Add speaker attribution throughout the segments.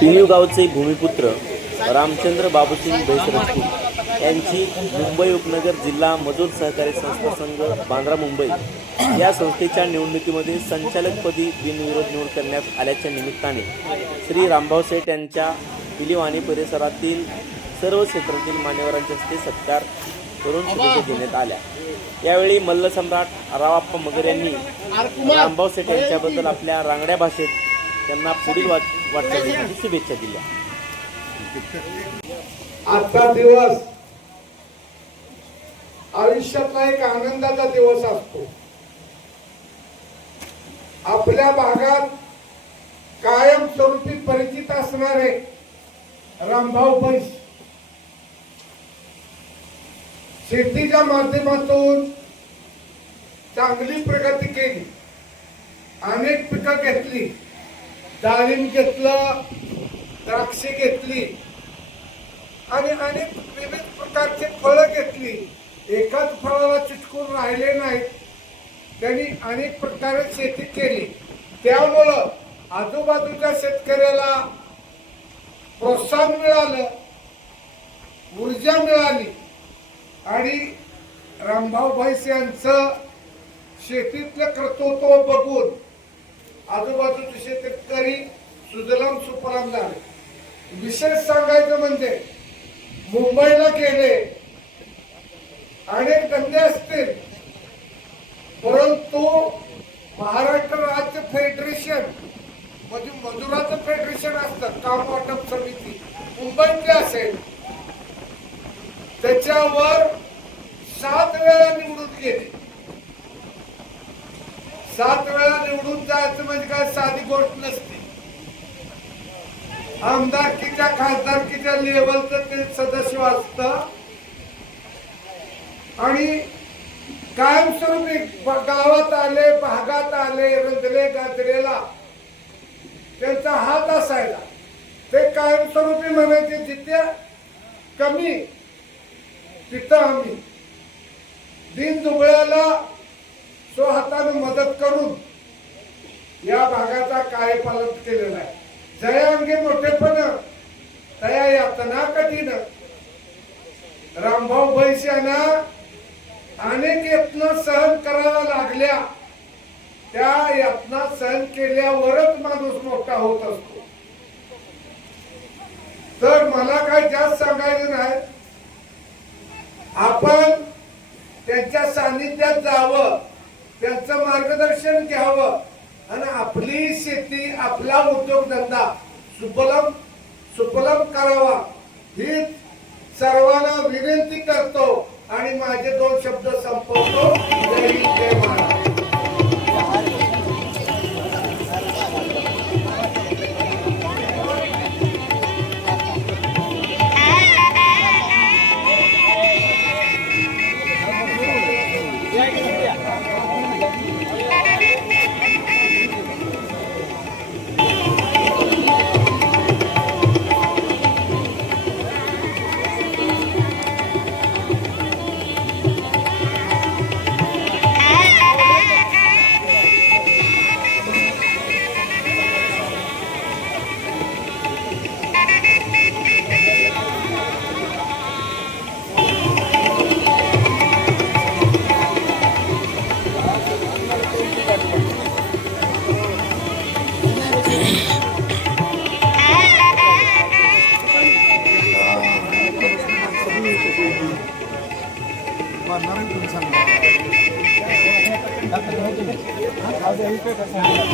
Speaker 1: पिलीव गावचे भूमिपुत्र रामचंद्र बाबूसिंग बैसरजपूर यांची मुंबई उपनगर जिल्हा मजूर सहकारी संस्था संघ बांद्रा मुंबई या संस्थेच्या निवडणुकीमध्ये संचालकपदी बिनविरोध निवड करण्यात आल्याच्या निमित्ताने श्री रामभाऊ सेठ यांच्या पिलीव आणि परिसरातील सर्व क्षेत्रातील मान्यवरांच्या हस्ते सत्कार करून शुभेच्छा देण्यात आल्या. यावेळी मल्लसम्राट रावाप्पा मगर यांनी रामभाऊ सेठ यांच्याबद्दल आपल्या रांगड्या भाषेत त्यांना पुढील वाट वाटचालीसाठी शुभेच्छा दिल्या.
Speaker 2: आजचा दिवस आयुष्यातला एक आनंदाचा दिवस असतो. आपल्या भागात कायम स्वरूपी परिचित असणारे रामभाऊ बैस शेतीच्या माध्यमातून चांगली प्रगती केली. अनेक पिकं घेतली. डाळिंब घेतलं द्राक्षे घेतली आणि अनेक विविध प्रकारचे फळं घेतली. एकाच फळाला चिटकून राहिले नाहीत. त्यांनी अनेक प्रकारे शेती केली. त्यामुळं आजूबाजूच्या शेतकऱ्याला प्रोत्साहन मिळालं ऊर्जा मिळाली आणि रामभाऊ भाईस यांचं शेतीतलं कर्तृत्व बघून आजूबाजूचे शेतकरी सुजलाम सुफलाम झाले. विशेष सांगायचं म्हणजे मुंबईला गेले अनेक धंदे असतील परंतु महाराष्ट्र राज्य फेडरेशन म्हणजे मजुराचं फेडरेशन असतं काम वाटप समिती. मुंबईतली असेल. त्याच्यावर सात वेळा निवडून गेले सात वेळा निवडून जायचं म्हणजे काय साधी गोष्ट नसते. आमदारकीच्या खासदारकीच्या लेवलचं ते सदस्य वाचत. आणि कायमस्वरूपी गावात आले भागात आले रंगले गाजलेला त्यांचा हात असायला. ते कायमस्वरूपी म्हणायचे जिथे कमी तिथं आम्ही. दिन दुबळ्याला स्वहाताने मदत करून या भागाचा कार्यपालन केलेला आहे. जया अंगे मोठेपण. तया यातना कठीण. रामभाऊ बैस यांना अनेक यत्न सहन कराव्या लागल्या. त्या यातना सहन केल्यावरच माणूस मोठा होत असतो. तर मला काय जास्त सांगायचं नाही. आपण त्यांच्या सानिध्यात जावं. त्यांचं मार्गदर्शन घ्यावं. आणि आपली शेती आपला उद्योगधंदा सुपलम सुपलम करावा. ही सर्वांना विनंती करतो. आणि माझे दोन शब्द संपवतो. जय हिंद जय महाराज
Speaker 1: जेवण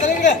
Speaker 1: தலைவர்கள்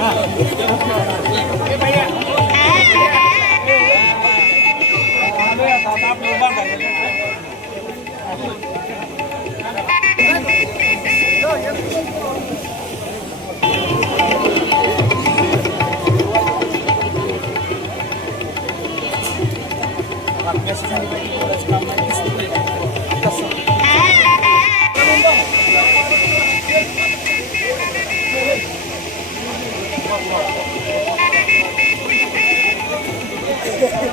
Speaker 1: 啊！别别别！Wow, wow,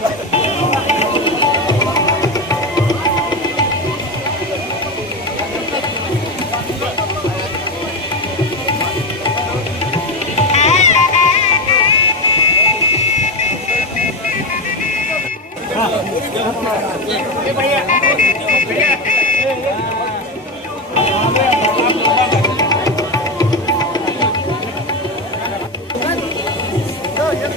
Speaker 1: wow.
Speaker 3: बाल बाल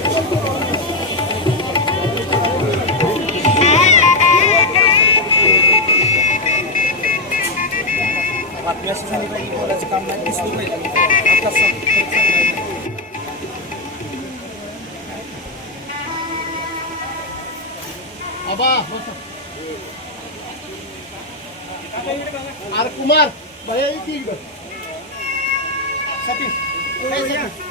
Speaker 3: बाल
Speaker 4: अरे कुमार भैया इथे इकडं. सतीश